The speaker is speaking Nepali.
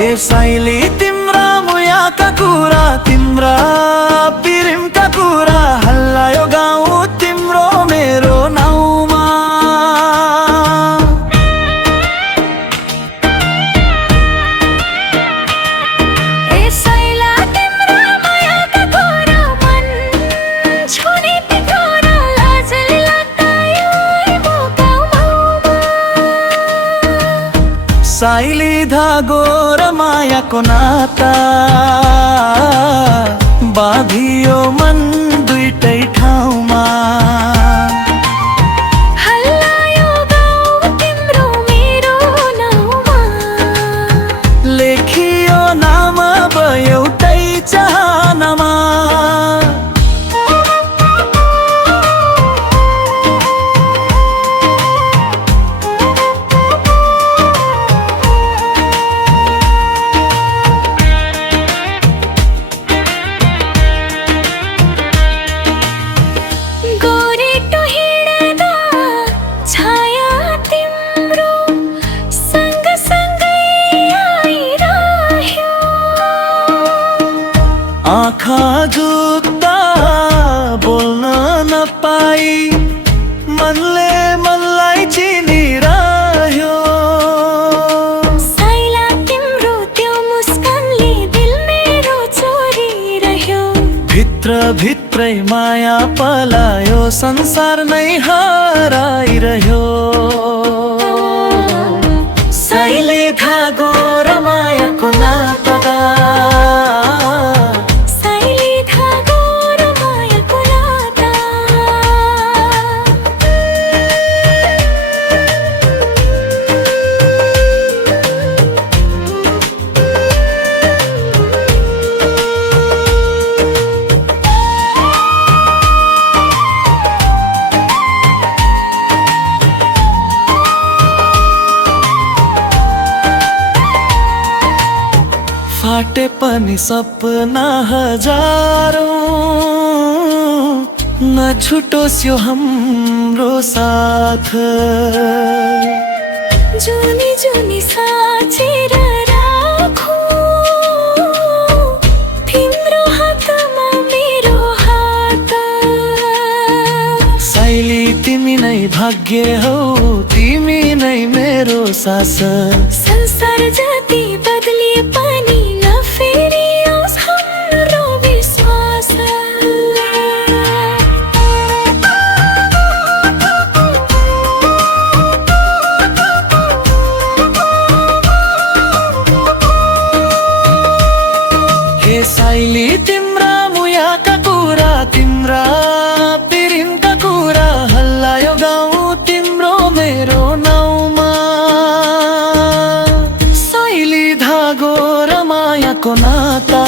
हे साइली तिम्रा मुयाका कुरा, तिम्रा पिरिमका कुरा हल्लायो गाउँ तिम्रो मेरो नाउँमा। हे साइला तिम्रा मायाका कुरा मन छुने तिम्रो लाजले लाग्दा यो गाउँमा। साइली धागो र मायाको नाता बाँधियो मन दुईटै ठाउँमा। हल्लायो गाउँ तिम्रो मेरो नाउँमा। लेखियो नाम अब एउटै चाहनामा। गोरेटो हिँड्दा छाया तिम्रो सँगसँगै आइरह्यो। आँखा जुत्ता बोल्न नपाई मनले मनलाई चिनिरह्यो। साइला तिम्रो त्यो मुस्कानले दिल मेरो चोरिरह्यो। भित्र भित्रै माया पलायो संसार नै हराइरह्यो। साइली धागो र मायाको नाता साइली धागो र मायाको नाता। फाटे पनि सपना हजारौं न छुटोस् यो हाम्रो साथ। जुनी जुनी साचेर राखौँ तिम्रो हातमा मेरो हात। साइली तिमी नै भाग्य हौ, तिमी नै मेरो सास। संसार जति बदले पनि नफेरियोस् हाम्रो विश्वास। हे साइली तिम्रा मुयाका कुरा, तिम्रा पिरिमका कुरा हल्लायो गाउँ तिम्रो मेरो नाउँमा। साइली धागो र मायाको नाता